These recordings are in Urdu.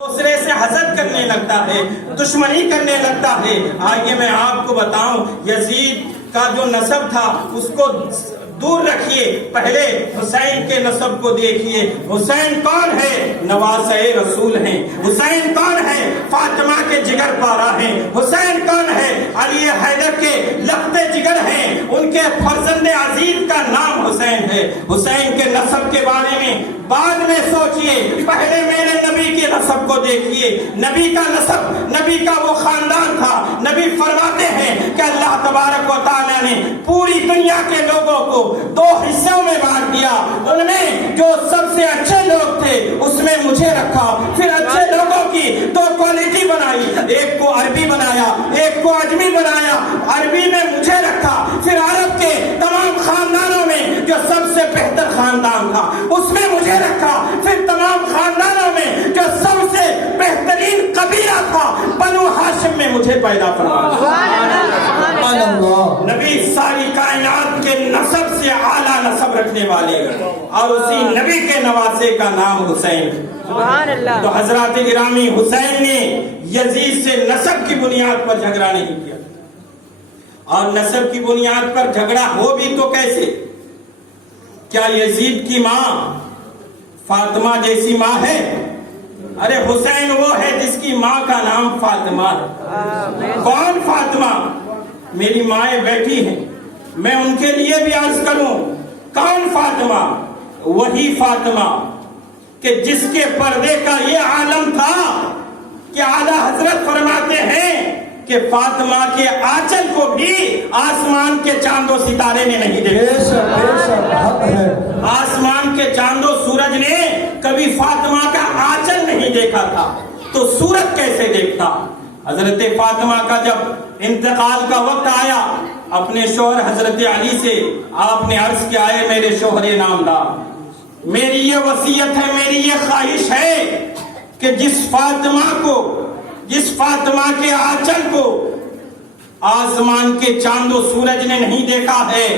دوسرے سے حسد کرنے لگتا ہے، دشمنی کرنے لگتا ہے۔ آئیے میں آپ کو بتاؤں، یزید کا جو نسب تھا اس کو دور رکھیے، پہلے حسین کے نسب کو دیکھیے۔ حسین کون ہے؟ نواسۂ رسول ہیں۔ حسین کون ہے؟ فاطمہ کے جگر پارا ہیں۔ حسین کون ہے؟ علی حیدر کے لخت جگر ہیں۔ ان کے فرزند عزیز کا نام حسین ہے۔ حسین کے نسب کے بارے میں بعد میں سوچئے، پہلے میرے نبی کے نسب کو دیکھیے۔ نبی کا نسب، نبی کا وہ خاندان تھا۔ نبی فرماتے ہیں کہ اللہ تبارک و تعالیٰ نے پوری دنیا کے لوگوں کو دو حصوں میں بانٹ دیا۔ ان میں جو سب سے اچھے لوگ تھے اس میں مجھے رکھا، پھر اچھے لوگوں کی دو کوالٹی بنائی، ایک کو عربی بنایا، ایک کو عجمی بنایا۔ عربی میں مجھے رکھا، پھر عرب کے تمام خاندانوں میں جو سب سے بہتر خاندان تھا اس میں مجھے رکھا، پھر تمام خاندانوں میں جو سب سے بہترین قبیلہ تھا بنو ہاشم میں مجھے پیدا فرمایا۔ نبی ساری کائنات کے نسب سے اعلیٰ نسب رکھنے والے اور اسی نبی کے نواسے کا نام حسین۔ تو حضرات گرامی، حسین نے یزید سے نسب کی بنیاد پر جھگڑا نہیں کیا، اور نسب کی بنیاد پر جھگڑا ہو بھی تو کیسے؟ کیا یزید کی ماں فاطمہ جیسی ماں ہے؟ ارے حسین وہ ہے جس کی ماں کا نام فاطمہ ہے۔ کون فاطمہ؟ میری مائیں بیٹھی ہیں، میں ان کے لیے بھی عرض کروں، کون فاطمہ؟ وہی فاطمہ کہ جس کے پردے کا یہ عالم تھا کہ اعلیٰ حضرت فرماتے ہیں کہ فاطمہ کے آنچل کو بھی آسمان کے چاند و ستارے نے نہیں دیکھا۔ آسمان کے چاند و سورج نے کبھی فاطمہ کا آنچل نہیں دیکھا تھا، تو سورج کیسے دیکھتا؟ حضرت فاطمہ کا جب انتقال کا وقت آیا، اپنے شوہر حضرت علی سے آپ نے عرض کیا ہے، میرے شوہر نامدار، میری یہ وصیت ہے، میری یہ خواہش ہے کہ جس فاطمہ کے آنچل کو آسمان کے چاند و سورج نے نہیں دیکھا ہے،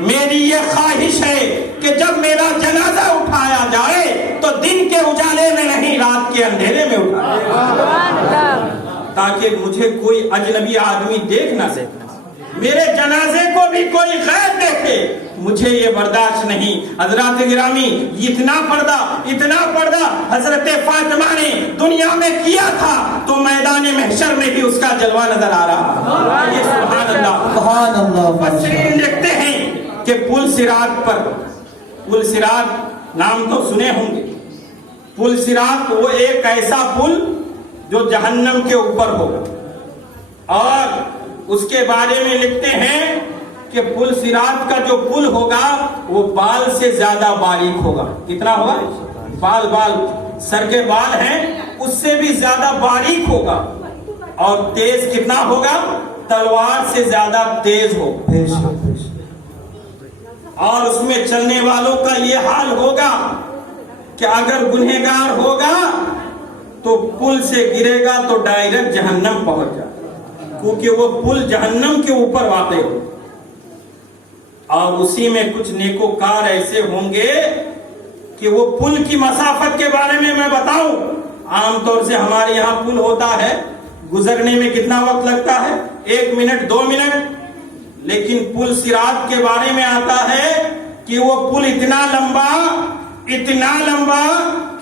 میری یہ خواہش ہے کہ جب میرا جنازہ اٹھایا جائے تو دن کے اجالے میں نہیں، رات کے اندھیرے میں اٹھایا جائے، تاکہ مجھے کوئی اجنبی آدمی دیکھ نہ سکے، میرے جنازے کو بھی کوئی غیر دیکھے، مجھے یہ برداشت نہیں۔ حضرات گرامی، اتنا پردہ حضرت فاطمہ نے دنیا میں کیا تھا تو میدان محشر میں بھی اس کا جلوہ نظر آ رہا۔ یہ سبحان اللہ۔ مفسرین لکھتے ہیں کہ پل صراط نام تو سنے ہوں گے۔ پل صراط وہ ایک ایسا پل جو جہنم کے اوپر ہوگا، اور اس کے بارے میں لکھتے ہیں کہ پل صراط کا جو پل ہوگا وہ بال سے زیادہ باریک ہوگا۔ کتنا ہوگا؟ بال سر کے بال ہیں اس سے بھی زیادہ باریک ہوگا، اور تیز کتنا ہوگا؟ تلوار سے زیادہ تیز ہوگا، اور اس میں چلنے والوں کا یہ حال ہوگا کہ اگر گنہگار ہوگا تو پل سے گرے گا تو ڈائریکٹ جہنم پہنچ جائے، کیونکہ وہ پل جہنم کے اوپر واقع ہو، اور اسی میں کچھ نیکوکار ایسے ہوں گے کہ وہ پل کی مسافت کے بارے میں بتاؤں، عام طور سے ہمارے یہاں پل ہوتا ہے، گزرنے میں کتنا وقت لگتا ہے؟ 1 منٹ 2 منٹ، لیکن پل صراط کے بارے میں آتا ہے کہ وہ پل اتنا لمبا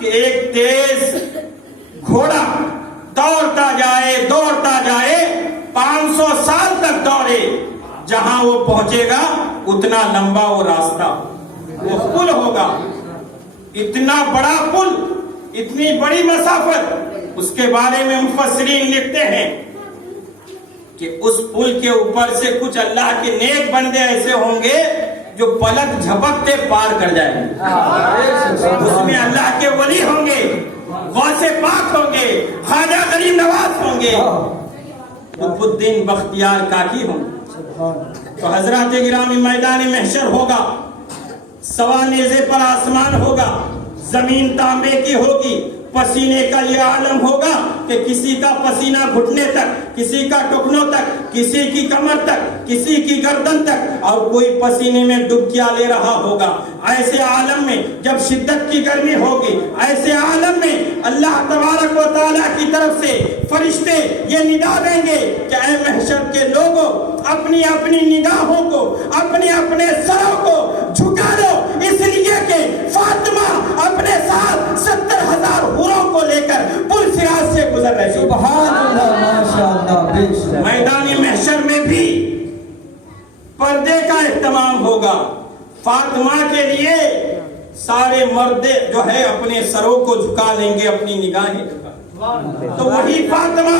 کہ ایک تیز گھوڑا دوڑتا جائے 500 سال تک دوڑے، جہاں وہ پہنچے گا اتنا لمبا وہ راستہ، وہ پل ہوگا، اتنا بڑا پل، اتنی بڑی مسافت۔ اس کے بارے میں مفسرین لکھتے ہیں کہ اس پل کے اوپر سے کچھ اللہ کے نیک بندے ایسے ہوں گے جو پلک جھپکتے پار کر جائیں گے، اس میں اللہ کے ولی ہوں گے، غوث پاک ہوں گے، خواجہ غریب نواز ہوں گے، قطب الدین بختیار کاکی ہوں گے۔ تو حضرات گرامی، میدان محشر ہوگا، سوا نیزے پر آسمان ہوگا، زمین تانبے کی ہوگی، پسینے کا یہ عالم ہوگا، کہ کسی کا پسینہ گھٹنے تک، کسی کا ٹکنوں تک، کسی کی کمر تک، کسی کی گردن تک، اور کوئی پسینے میں ڈبکیاں لے رہا ہوگا۔ ایسے عالم میں جب شدت کی گرمی ہوگی، ایسے عالم میں اللہ تبارک و تعالیٰ کی طرف سے فرشتے یہ ندا دیں گے کہ اے محشر کے لوگوں، اپنی اپنی نگاہوں کو، اپنے اپنے سروں کو جھکا لو، اس لیے کہ فاطمہ اپنے ساتھ 70,000 حوروں کو لے کر پل صراط سے گزر رہی ہے۔ سبحان اللہ، ماشاءاللہ۔ میدان محشر میں بھی پردے کا اہتمام ہوگا۔ فاطمہ کے لیے سارے مرد جو ہے اپنے سروں کو جھکا لیں گے، اپنی نگاہیں جھکا، تو وہی فاطمہ،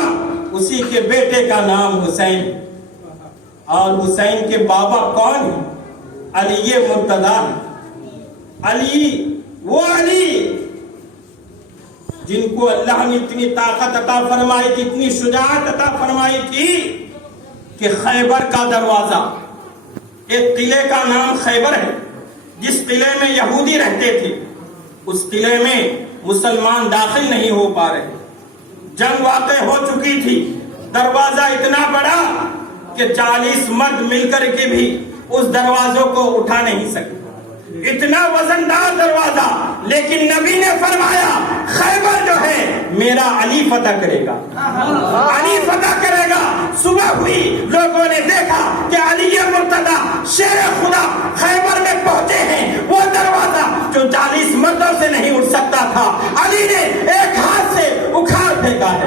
اسی کے بیٹے کا نام حسین، اور حسین کے بابا کون ہیں؟ علی مرتضیٰ۔ علی، وہ علی جن کو اللہ نے اتنی طاقت عطا فرمائی تھی، اتنی شجاعت عطا فرمائی تھی کہ خیبر کا دروازہ، ایک قلعے کا نام خیبر ہے، جس قلعے میں یہودی رہتے تھے، اس قلعے میں مسلمان داخل نہیں ہو پا رہے، جنگ واقع ہو چکی تھی، دروازہ اتنا بڑا کہ 40 مرد مل کر کے بھی اس دروازوں کو اٹھا نہیں سکے، اتنا وزندار دروازہ، لیکن نبی نے فرمایا خیبر جو ہے میرا علی فتح کرے گا، علی فتح کرے گا۔ صبح ہوئی، لوگوں نے دیکھا کہ علی مرتضیٰ شیر خدا خیبر میں پہنچے ہیں، وہ دروازہ جو 40 مردوں سے نہیں اٹھ سکتا تھا، علی نے ایک ہاتھ سے اکھاڑ پھینکا ہے۔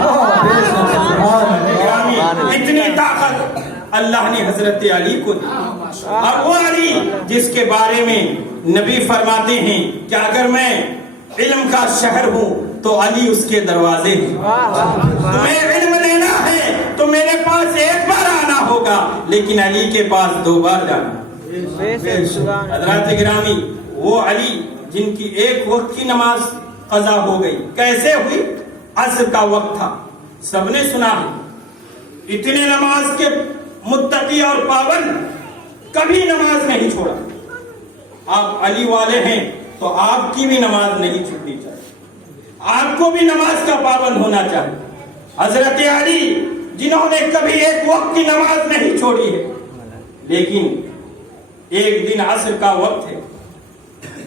اتنی طاقت اللہ نے حضرت علی کو دی، اور وہ علی جس کے بارے میں نبی فرماتے ہیں کہ اگر میں علم کا شہر ہوں تو علی اس کے دروازے ہیں، تمہیں علم لینا ہے تو میرے پاس ایک بار آنا ہوگا، لیکن علی کے پاس 2 بار جانا۔ حضرات گرامی، وہ علی جن کی ایک وقت کی نماز قضا ہو گئی، کیسے ہوئی؟ عصر کا وقت تھا، سب نے سنا ہے، اتنے نماز کے متقی اور پابند، کبھی نماز نہیں چھوڑا۔ آپ علی والے ہیں تو آپ کی بھی نماز نہیں چھوٹنی چاہیے، آپ کو بھی نماز کا پابند ہونا چاہیے۔ حضرت علی جنہوں نے کبھی ایک وقت کی نماز نہیں چھوڑی ہے، لیکن ایک دن عصر کا وقت ہے،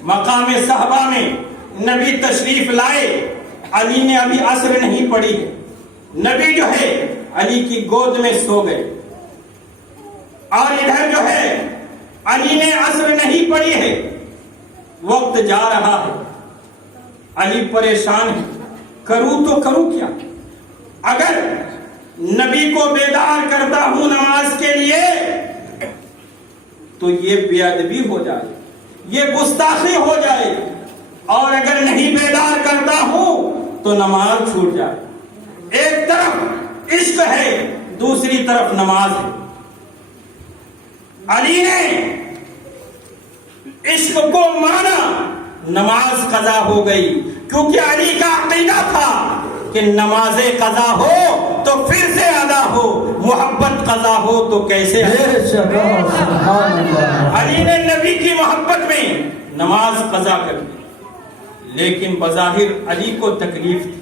مقام صحابہ میں نبی تشریف لائے، علی نے ابھی عصر نہیں پڑھی ہے، نبی جو ہے علی کی گود میں سو گئے، اور ادھر جو ہے علی نے عصر نہیں پڑھی ہے، وقت جا رہا ہے، علی پریشان ہے، کروں تو کروں کیا؟ اگر نبی کو بیدار کرتا ہوں نماز کے لیے تو یہ بے ادبی ہو جائے، یہ گستاخی ہو جائے، اور اگر نہیں بیدار کرتا ہوں تو نماز چھوٹ جائے۔ ایک طرف عشق ہے، دوسری طرف نماز ہے۔ علی نے عشق کو مانا، نماز قضا ہو گئی، کیونکہ علی کا عقیدہ تھا کہ نماز قضا ہو تو پھر سے ادا ہو، محبت قضا ہو تو کیسے علی نے نبی کی محبت میں نماز قضا کر دی، لیکن بظاہر علی کو تکلیف تھی،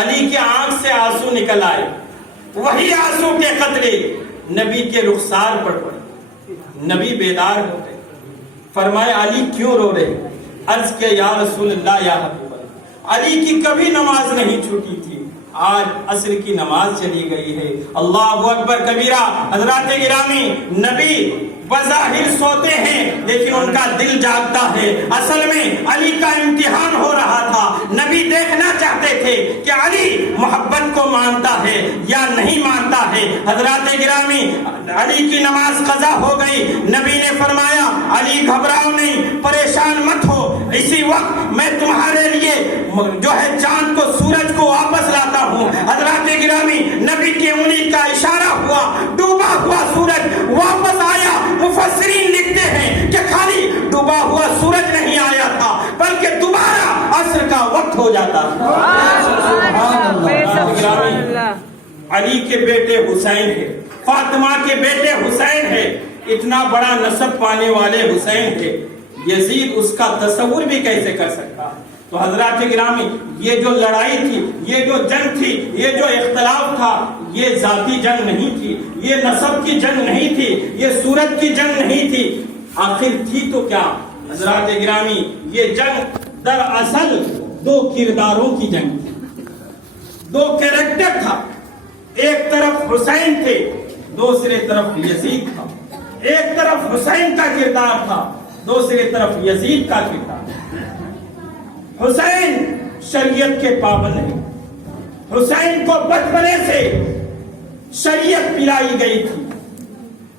علی کے آنکھ سے آنسو نکل آئے، وہی آنسو کے قطرے نبی کے رخسار پر پڑے، نبی بیدار ہو گئے، فرمائے علی کیوں رو رہے؟ عرض کہ یا رسول اللہ، یا حبیب اللہ، علی کی کبھی نماز نہیں چھوٹی تھی، آج عصر کی نماز چلی گئی ہے۔ اللہ اکبر کبیرہ۔ حضرات گرامی، نبی بظاہر سوتے ہیں لیکن ان کا دل جاگتا ہے، اصل میں علی کا امتحان ہو رہا تھا، نبی دیکھنا چاہتے تھے کہ علی محبت کو مانتا ہے یا نہیں مانتا ہے۔ حضرات گرامی، علی کی نماز قضا ہو گئی، نبی نے فرمایا علی گھبراؤ نہیں، پریشان مت ہو، اسی وقت میں تمہارے لیے جو ہے چاند کو، سورج کو واپس لاتا ہوں۔ حضرات گرامی، نبی کی انگلی کا اشارہ ہوا، ڈوبا ہوا سورج واپس آیا۔ مفسرین لکھتے ہیں کہ خالی ڈوبا ہوا سورج نہیں آیا تھا بلکہ دوبارہ عصر کا وقت ہو جاتا علی کے بیٹے حسین ہے، فاطمہ کے بیٹے حسین ہے، اتنا بڑا نسب پانے والے حسین ہے، یزید اس کا تصور بھی کیسے کر سکتا ہے؟ تو حضرات گرامی، یہ جو لڑائی تھی، یہ جو جنگ تھی، یہ جو اختلاف تھا یہ ذاتی جنگ نہیں تھی، یہ نسب کی جنگ نہیں تھی، یہ صورت کی جنگ نہیں تھی، آخر تھی تو کیا حضرات گرامی؟ یہ جنگ دراصل دو کرداروں کی جنگ تھی، دو کیریکٹر تھا، ایک طرف حسین تھے، دوسرے طرف یزید تھا، ایک طرف حسین کا کردار تھا، دوسری طرف یزید کا کردار۔ حسین شریعت کے پابند ہیں، حسین کو بچپنے سے شریعت پلائی گئی تھی،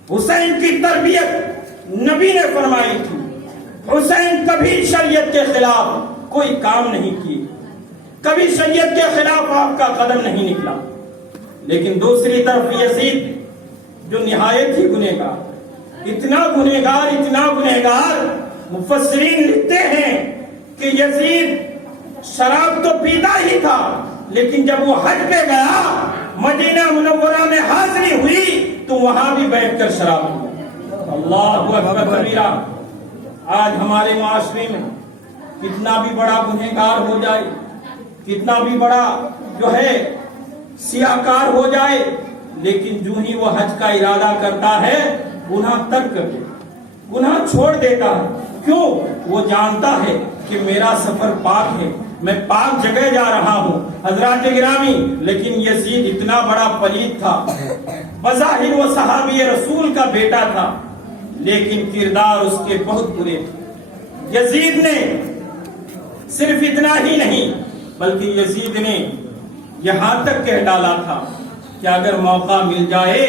حسین کی تربیت نبی نے فرمائی تھی، حسین کبھی شریعت کے خلاف کوئی کام نہیں کیے، کبھی شریعت کے خلاف آپ کا قدم نہیں نکلا۔ لیکن دوسری طرف یزید جو نہایت ہی گنہگار، اتنا گنہگار، مفسرین لکھتے ہیں کہ یزید شراب تو پیتا ہی تھا، لیکن جب وہ حج پہ گیا، مدینہ منورہ میں حاضری ہوئی تو وہاں بھی بیٹھ کر شراب پیا۔ اللہ اکبر کبیرہ۔ آج ہمارے معاشرے میں کتنا بھی بڑا گنہگار ہو جائے، کتنا بھی بڑا جو ہے سیاہکار ہو جائے، لیکن جو ہی وہ حج کا ارادہ کرتا ہے گناہ ترک کر دیتا، گناہ چھوڑ دیتا ہے۔ کیوں؟ وہ جانتا ہے کہ میرا سفر پاک ہے، میں پاک جگہ جا رہا ہوں۔ حضرات گرامی، لیکن یزید اتنا بڑا پلید تھا، بظاہر وہ صحابی رسول کا بیٹا تھا، لیکن کردار اس کے بہت برے تھے۔ یزید نے صرف اتنا ہی نہیں بلکہ یزید نے یہاں تک کہہ ڈالا تھا کہ اگر موقع مل جائے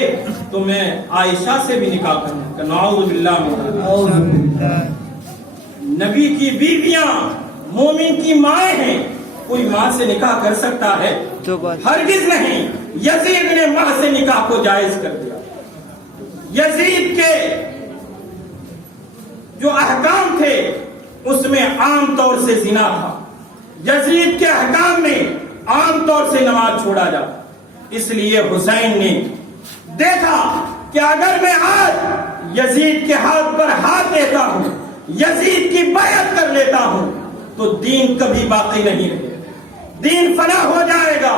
تو میں عائشہ سے بھی نکاح کروں گا۔ نعوذ باللہ من نبی کی بیویاں مومن کی مائیں ہیں، کوئی ماں سے نکاح کر سکتا ہے؟ ہرگز نہیں۔ یزید نے ماں سے نکاح کو جائز کر دیا۔ یزید کے جو احکام تھے اس میں عام طور سے زنا تھا، یزید کے احکام میں عام طور سے نماز چھوڑا جاتا۔ اس لیے حسین نے دیکھا کہ اگر میں آج یزید کے ہاتھ پر ہاتھ دیتا ہوں، یزید کی بیعت کر لیتا ہوں، تو دین کبھی باقی نہیں رہے، دین فنا ہو جائے گا۔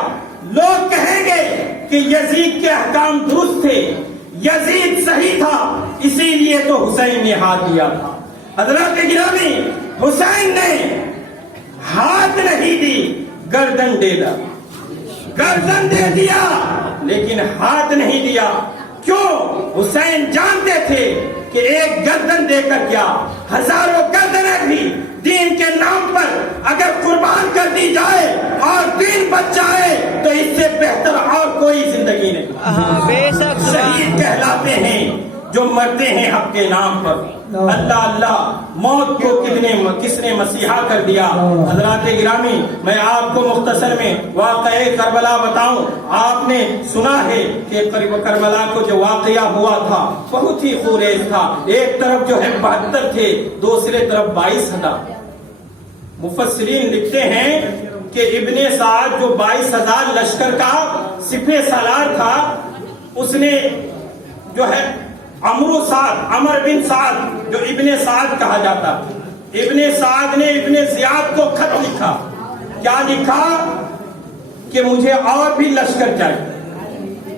لوگ کہیں گے کہ یزید کے احکام درست تھے، یزید صحیح تھا، اسی لیے تو حسین نے ہاتھ دیا تھا۔ حضرات گرامی، حسین نے ہاتھ نہیں دی، گردن دے دا، گردن دے دیا لیکن ہاتھ نہیں دیا۔ کیوں؟ حسین جانتے تھے کہ ایک گردن دے کر کیا، ہزاروں گردنیں بھی دین کے نام پر اگر قربان کر دی جائے اور دین بچ جائے تو اس سے بہتر اور کوئی زندگی نہیں۔ شہید کہلاتے ہیں جو مرتے ہیں حق کے نام پر۔ اللہ اللہ، موت کو کس نے مسیحا کر دیا؟ حضرات گرامی، میں آپ کو مختصر میں واقعہ کربلا بتاؤں۔ آپ نے سنا ہے کہ کربلا کو جو واقعہ ہوا تھا بہت ہی خوریز تھا۔ ایک طرف جو ہے 72 تھے، دوسرے طرف 22,000۔ مفسرین لکھتے ہیں کہ ابن سعد جو 22,000 لشکر کا سپہ سالار تھا، اس نے جو ہے عمر بن سعد، جو ابن سعد کہا جاتا، ابن سعد نے ابن زیاد کو خط لکھا۔ کیا لکھا؟ کہ مجھے اور بھی لشکر چاہیے۔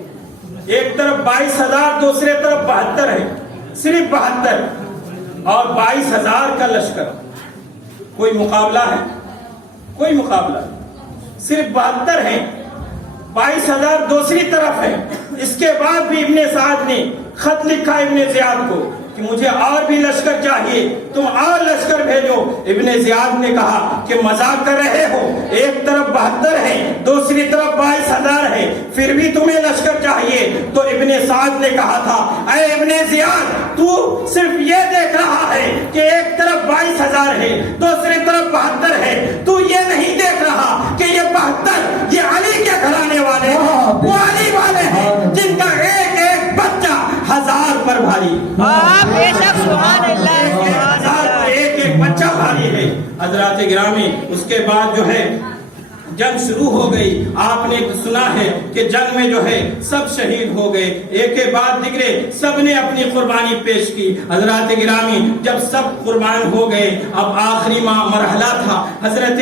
ایک طرف 22,000، دوسرے طرف 72 ہے، صرف 72 اور 22,000 کا لشکر، کوئی مقابلہ ہے؟ کوئی مقابلہ نہیں، صرف 72 ہے، 22,000 دوسری طرف ہے۔ اس کے بعد بھی ابن سعد نے خط لکھا ابن زیاد کو کہ مجھے اور بھی لشکر چاہیے، تم اور لشکر بھیجو۔ ابن زیاد نے کہا کہ مذاق کر رہے ہو، ایک طرف 72 ہے، دوسری طرف 22,000 ہے، پھر بھی تمہیں لشکر چاہیے؟ تو ابن سعد نے کہا تھا، اے ابن زیاد، تو صرف یہ دیکھ رہا ہے کہ ایک طرف 22,000 ہے، دوسری طرف 72 ہے، تو یہ نہیں دیکھ رہا کہ یہ 72 یہ علی کے گھرانے والے ہیں، وہ علی والے ہیں جن کا ایک ایک بچہ 1000 پر بھاری، ایک ایک بچہ بھاری ہے۔ حضرات گرامی، اس کے بعد جو ہے جنگ شروع ہو گئی۔ آپ نے سنا ہے کہ جنگ میں جو ہے سب شہید ہو گئے، ایک کے بعد دیگرے سب نے اپنی قربانی پیش کی۔ حضرات گرامی، جب سب قربان ہو گئے، اب آخری مرحلہ تھا۔ حضرت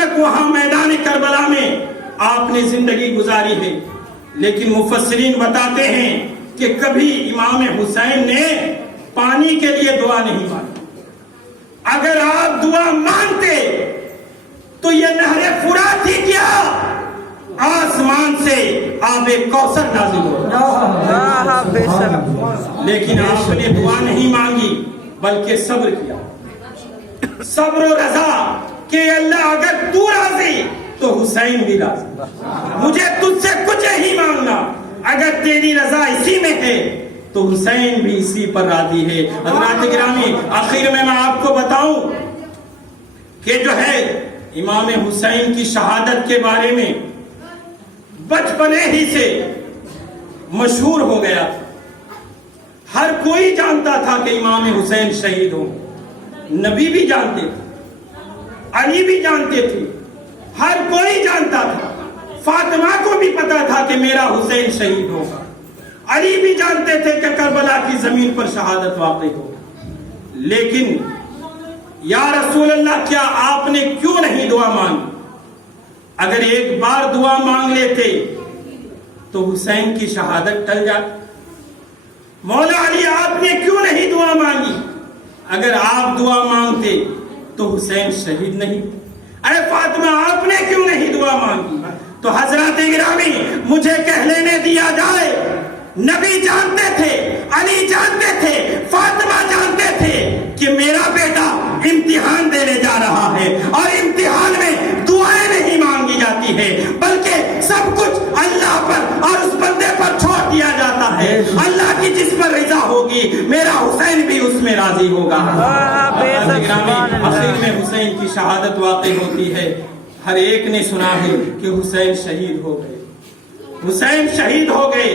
تک وہاں میدان کربلا میں آپ نے زندگی گزاری ہے، لیکن مفسرین بتاتے ہیں کہ کبھی امام حسین نے پانی کے لیے دعا نہیں مانگی۔ اگر آپ دعا مانگتے تو یہ نہر فرات ہی کیا، آسمان سے آب کوثر نازل ہوتا، لیکن آپ نے دعا نہیں مانگی بلکہ صبر کیا، صبر و رضا کہ اللہ اگر تو راضی تو حسین بھی راضی، مجھے تجھ سے کچھ نہیں مانگنا، اگر تیری رضا اسی میں ہے تو حسین بھی اسی پر راضی ہے۔ حضرات گرامی، آخر میں آپ کو بتاؤں کہ جو ہے امام حسین کی شہادت کے بارے میں بچپنے ہی سے مشہور ہو گیا، ہر کوئی جانتا تھا کہ امام حسین شہید ہوں، نبی بھی جانتے تھے، علی بھی جانتے تھے، ہر کوئی جانتا تھا، فاطمہ کو بھی پتا تھا کہ میرا حسین شہید ہوگا، علی بھی جانتے تھے کہ کربلا کی زمین پر شہادت واقع ہوگی، لیکن یا رسول اللہ کیا آپ نے کیوں نہیں دعا مانگی؟ اگر ایک بار دعا مانگ لیتے تو حسین کی شہادت ٹل جاتی۔ مولا علی آپ نے کیوں نہیں دعا مانگی؟ اگر آپ دعا مانگتے تو حسین شہید نہیں۔ اے فاطمہ آپ نے کیوں نہیں دعا مانگی؟ تو حضرات گرامی مجھے کہہ لینے دیا جائے، نبی جانتے تھے، علی جانتے تھے، فاطمہ جانتے تھے کہ میرا بیٹا امتحان دینے جا رہا ہے، اور امتحان میں دعائیں نہیں مانگی جاتی ہے بلکہ سب کچھ اللہ پر اور اس بندے پر چھوڑ دیا جاتا ہے۔ اللہ کی جس پر رضا ہوگی میرا حسین بھی اس میں راضی ہوگا۔ آخر میں حسین کی شہادت واقع ہوتی ہے، ہر ایک نے سنا ہے کہ حسین شہید ہو گئے، حسین شہید ہو گئے،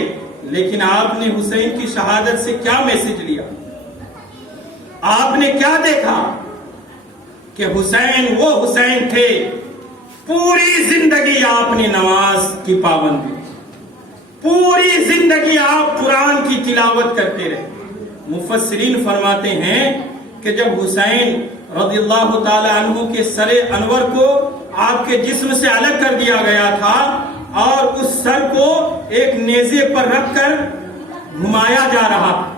لیکن آپ نے حسین کی شہادت سے کیا میسج لیا؟ آپ نے کیا دیکھا کہ حسین وہ حسین تھے، پوری زندگی آپ نے نماز کی پابندی، پوری زندگی آپ قرآن کی تلاوت کرتے رہے۔ مفسرین فرماتے ہیں کہ جب حسین رضی اللہ تعالی عنہ کے سر انور کو آپ کے جسم سے الگ کر دیا گیا تھا اور اس سر کو ایک نیزے پر رکھ کر گھمایا جا رہا تھا،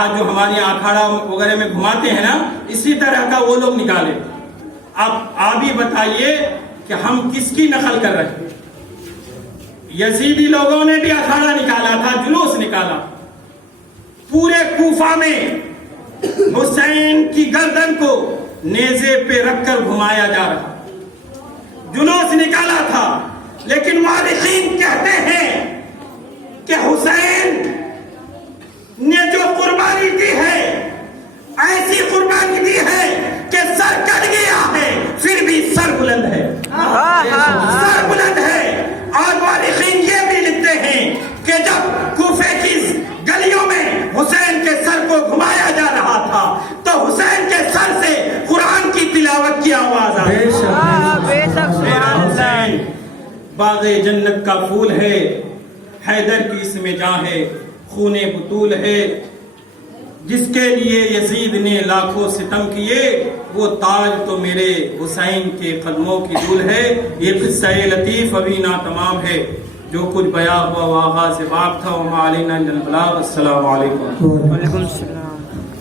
آج جو ہماری اکھاڑا وغیرہ میں گھماتے ہیں نا، اسی طرح کا وہ لوگ نکالے۔ اب آپ ہی بتائیے کہ ہم کس کی نقل کر رہے ہیں؟ یزیدی لوگوں نے بھی اکھاڑا نکالا تھا، جلوس نکالا، پورے کوفہ میں حسین کی گردن کو نیزے پہ رکھ کر گھمایا جا رہا، جلوس نکالا تھا، لیکن مورخین کہتے ہیں کہ حسین نے جو قربانی دی ہے، ایسی قربانی دی ہے کہ سر کٹ گیا ہے پھر بھی سر بلند ہے، سر بلند ہے۔ اور مورخین یہ بھی لکھتے ہیں کہ جب کوفے کی گلیوں میں حسین کے سر کو گھمایا جا رہا تھا تو حسین کے سر سے قرآن کی تلاوت کی آواز آئی۔ میرا حسین باغ جنت کا پھول ہے، حیدر کی اس میں جان ہے، خون بطول ہے، جس کے لیے یزید نے لاکھوں ستم کیے، وہ تاج تو میرے حسین کے قدموں کی دھول ہے۔ یہ قصہ لطیف ابھی ناتمام ہے، جو کچھ بیان ہوا وہ آغاز باب تھا۔ وما علینا الا البلاغ۔ السلام علیکم۔ وعلیکم السلام۔